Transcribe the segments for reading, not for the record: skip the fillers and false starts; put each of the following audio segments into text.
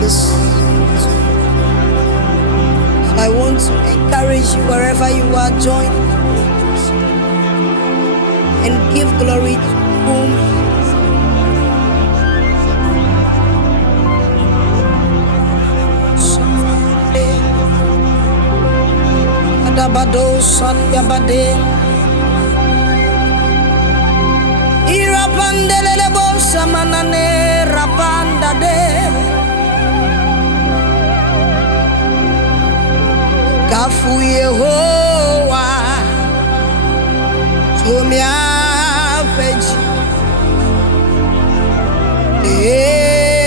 this. So I want to encourage you wherever you are, join and give glory to whom Adabado Sanyabade Irapandele Bosa Manane Rapanda de Kafu Yehowa Tumia Veji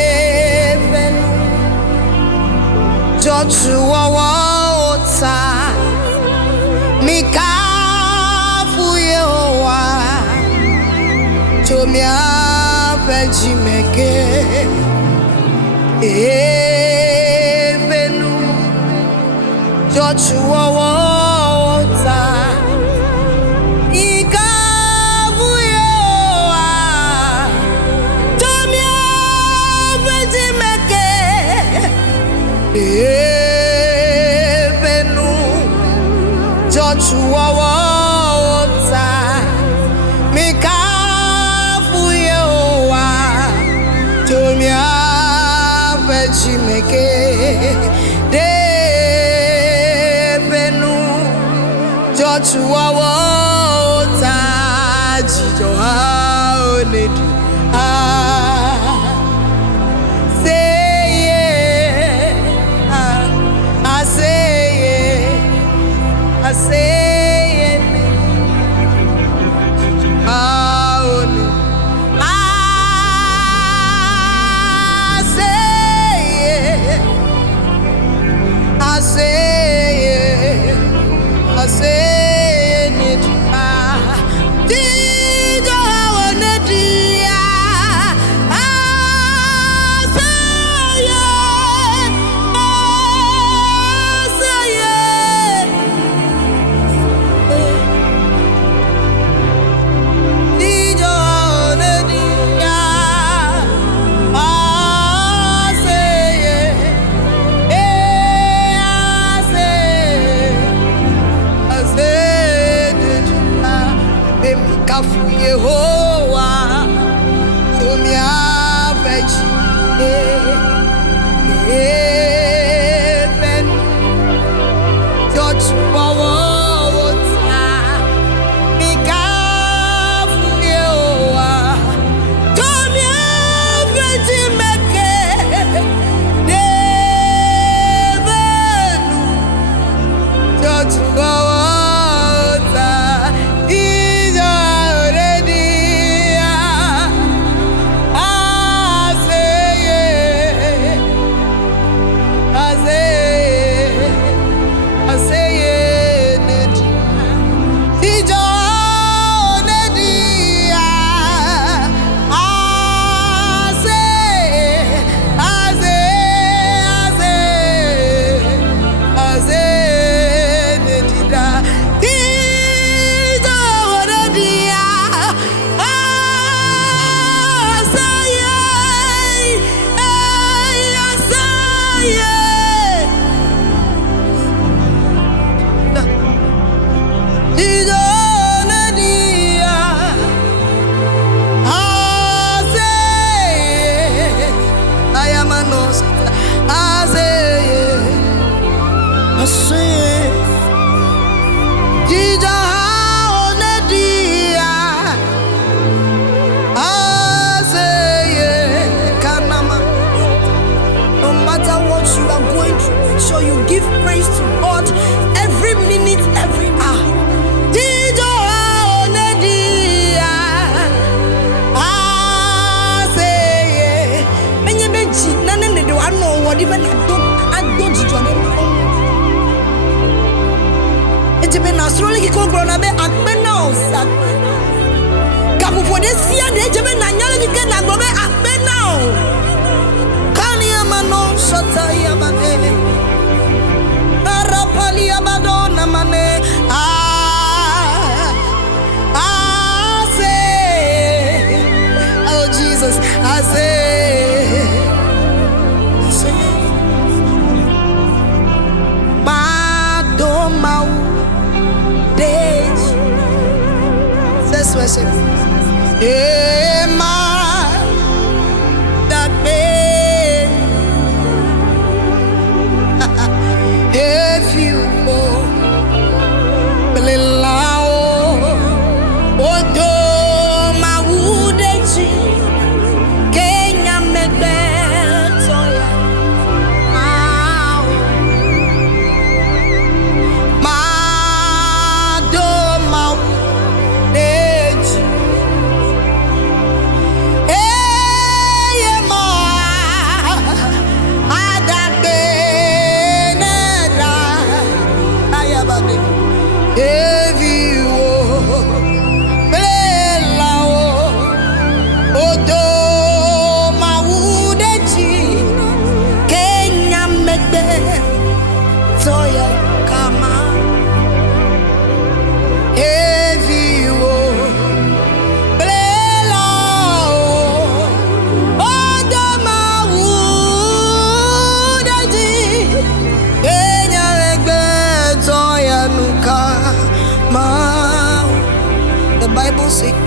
Even Joshua Wota Mikafu Yehowa Tumia Veji Meke Even Joshua Wota Mikafu Yehowa Tumia Veji Meke Even Joshua Wota Mikafu Yehowa Tumia Veji Meke Joshua Wota Jijo Haonedi say yeah I say yeah I say yeah Haonedi I say yeah I say Yehowa Tumia Veji Even Joshua Wota Mikafu Yehowa Tumia Veji Meke Even Joshua so you give praise to God every minute, every hour. Even I don't it's been astrology called Gronabe at Benos. Kapu for this year, the Jeben and Yellow can go back at Benau. Kaniamano, Shataya Mane, Arapalia Madonna Mane. I say, oh Jesus, I say.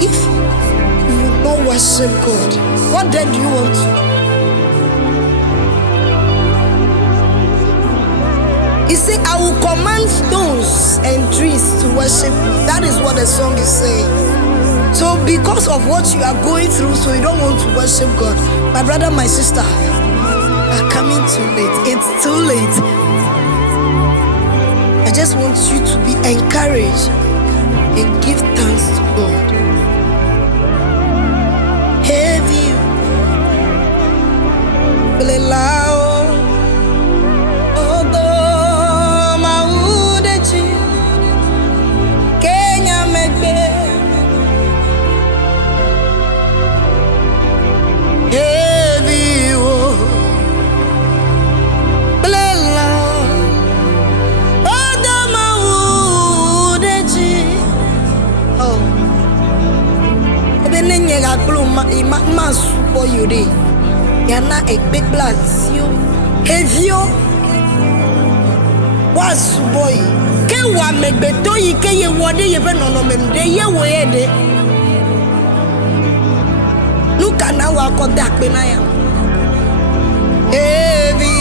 if you will not worship God, what then do you want to? He said, I will command stones and trees to worship. That is what the song is saying. So because of what you are going through, so you don't want to worship God, my brother, my sister, are coming too late. It's too late. I just want you to be encouraged and give thanks to God. Heavy, Yana a big blood, you have you was boy. Can one make beto you can you want even on them day away? Look at now I got that when I am heavy.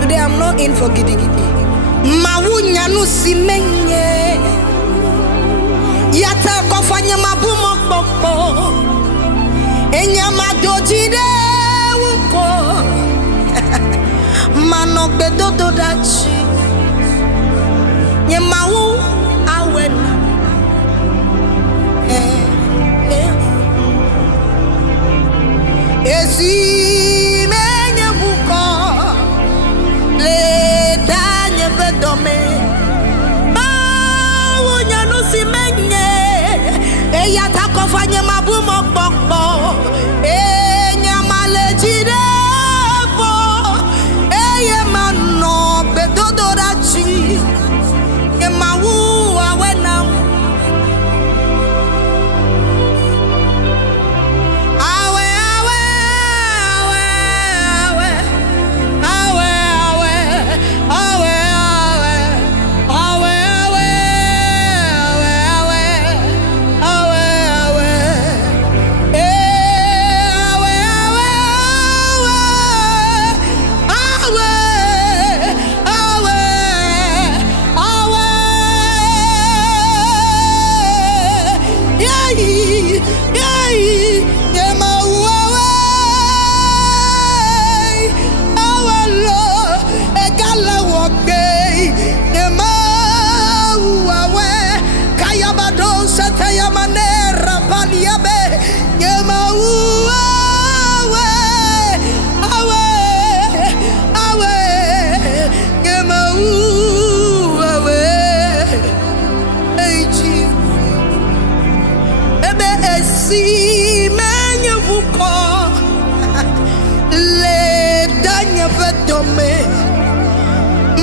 Today I'm not in for giddy giddy. Mawunya no simenye. Yata kofanya mabumo kpokpo. Enya madoji de wuko. Mano bedodo dachi. Nye mawu awena. Esi menye buko. Le danye vedome. Mawunya no simenye. Eya takofanye mabumo kpokpo. Enya malejide po. Eye mano bedodo dachi. Nye mawu awena.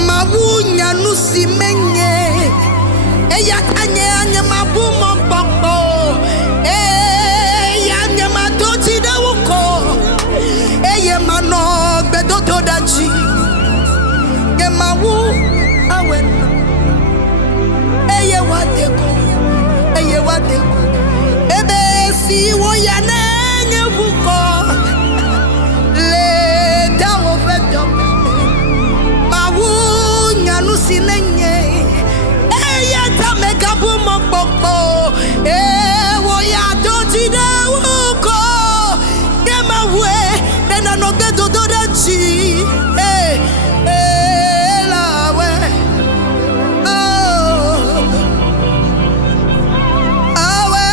Mawunya nusi menye. Eya kanye anye mabumo pokpo. Eya anye madoji de wuko. Eye mano bedodo dachi. Ye mawu awena. Eye wadeko. Eye wadeko. Ebe si woyane nye wuko. Le dawo vedome. Sinenye eya tameka bumo popo wo ya doji de wuko yema we na no gedo do dachi lawe awe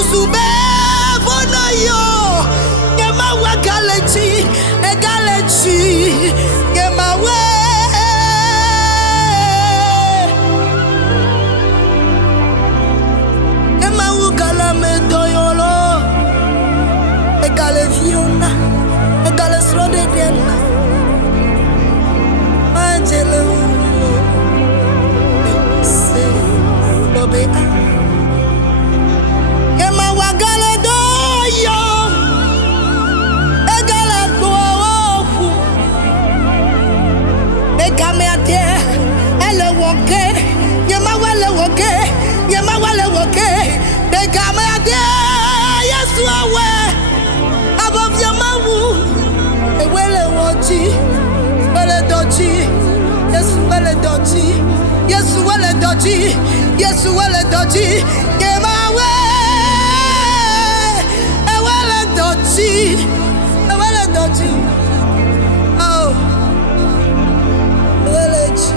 Susube Vonayo Yemawa Galachi Egalachi Yemawa Yemawu Galame Doyolo Egale Fiona Egale Srode Diana Angelo Yemawa Gale Doyo Egale Dofu Egame Ate Ele Woke Yemawa Le Woke Yemawa Le Woke Egame Ate Yesu awe above Yemawu Ewele Woji Wele Doji Yesu Wele Doji Yesu Wele Doji Yesu Wele Doji Yemawe Ewele Doji Ewele Doji Oh Ewele Doji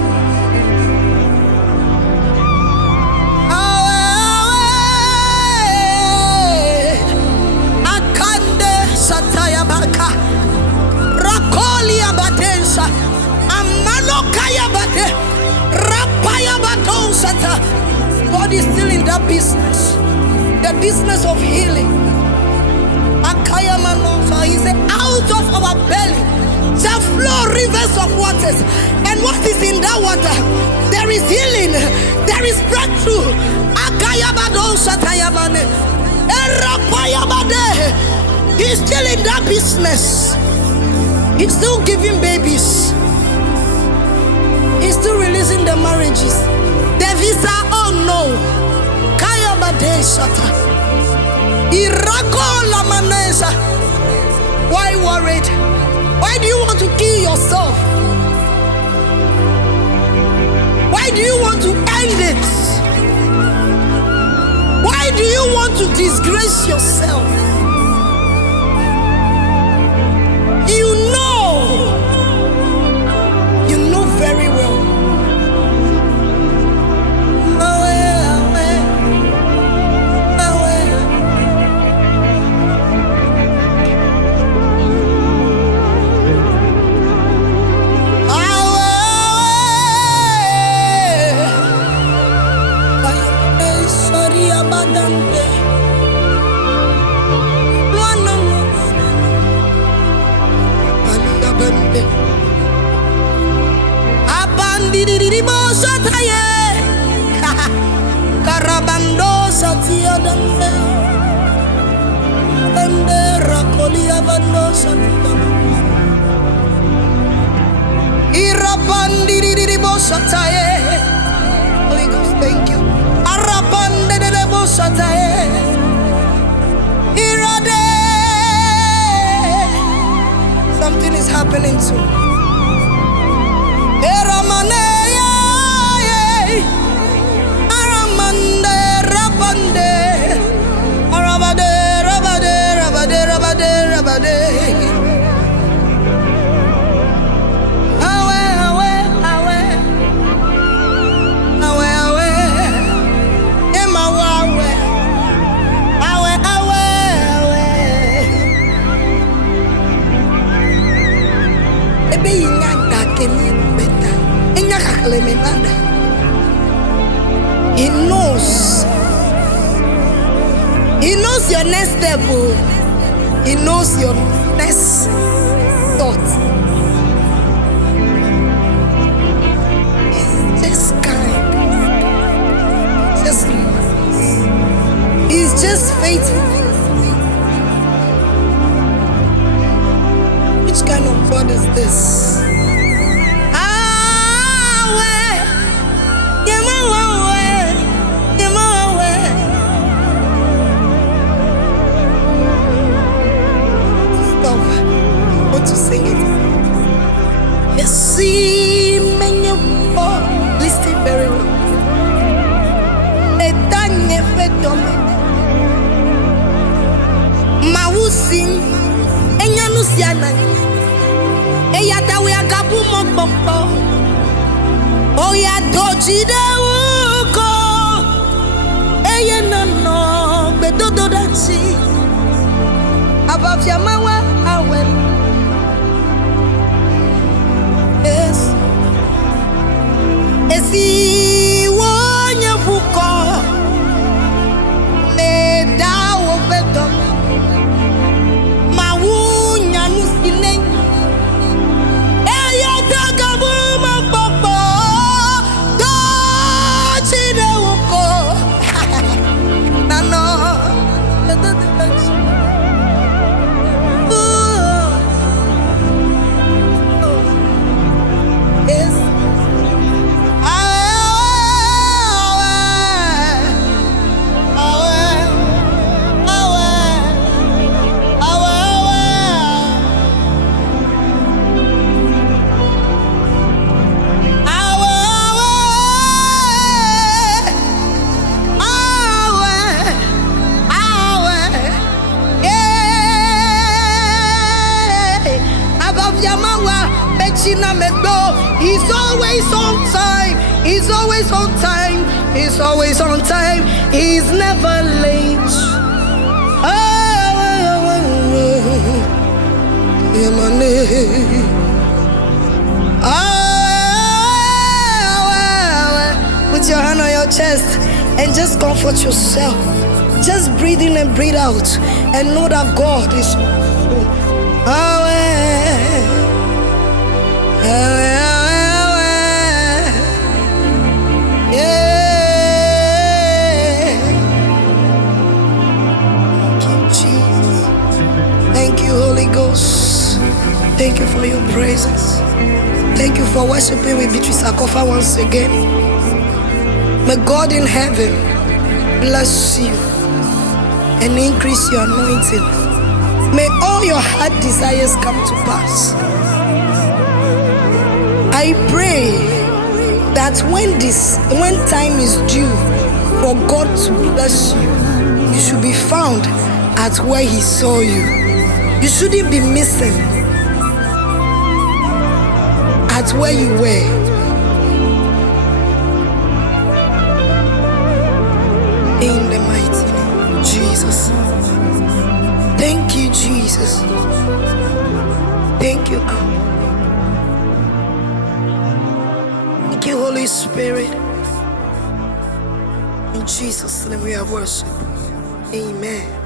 Akande Sataya Baka Rakoli Abadensa Amano Kaya Bade Rapaya Badonsata. God is still in that business, the business of healing. Akaya Manosa, he said, out of our belly shall flow rivers of waters. And what is in that water? There is healing, there is breakthrough. Akaya Badonsata Yamane, Rapaya Bade. He's still in that business. He's still giving babies. He's still releasing the marriages. The visa, oh no. Kaya Bade Shata. Irako Lamanesa. Why worried? Why do you want to kill yourself? Why do you want to end it? Why do you want to disgrace yourself? You know very well. Karabando Satia Dande Ende Rakolia Bando Satia Irabandi Diribo Sataye. Holy Ghost, thank you. Arabande Debo Sataye Irade. Something is happening too. Eramane Aramande Rabande Arabade Rabade Rabade Rabade Rabade Awe Awe Awe Awe Awe Ema Awe Awe Awe Awe Ebe Yinga Keni Beta Enya Kakle Memanda. He knows. He knows your next step. He knows your next thought. He's just kind. He's just faithful. Which kind of God is this? To sing it. You see, many listen very well. Etanye fedome. Mawusin enyanusiana. Eyata we agabu mokpokpo. Oya doji de uko. Eyenano bedodo above Yamawa, awen. Yes. Esi wonya buko le da obedo ma wunya nusine eya tagabu ma popo do chide uko nano yes. He's always on time. He's always on time. He's always on time. He's never late. Put your hand on your chest and just comfort yourself. Just breathe in and breathe out and know that God is. Thank you, Holy Ghost. Thank you for your presence. Thank you for worshiping with Beatrice Akofa once again. May God in heaven bless you and increase your anointing. May all your heart desires come to pass. I pray that when time is due for God to bless you, you should be found at where He saw you. You shouldn't be missing at where you were. In the mighty name of Jesus. Thank you, Jesus. Thank you, God. Thank you, Holy Spirit. In Jesus' name we have worship. Amen.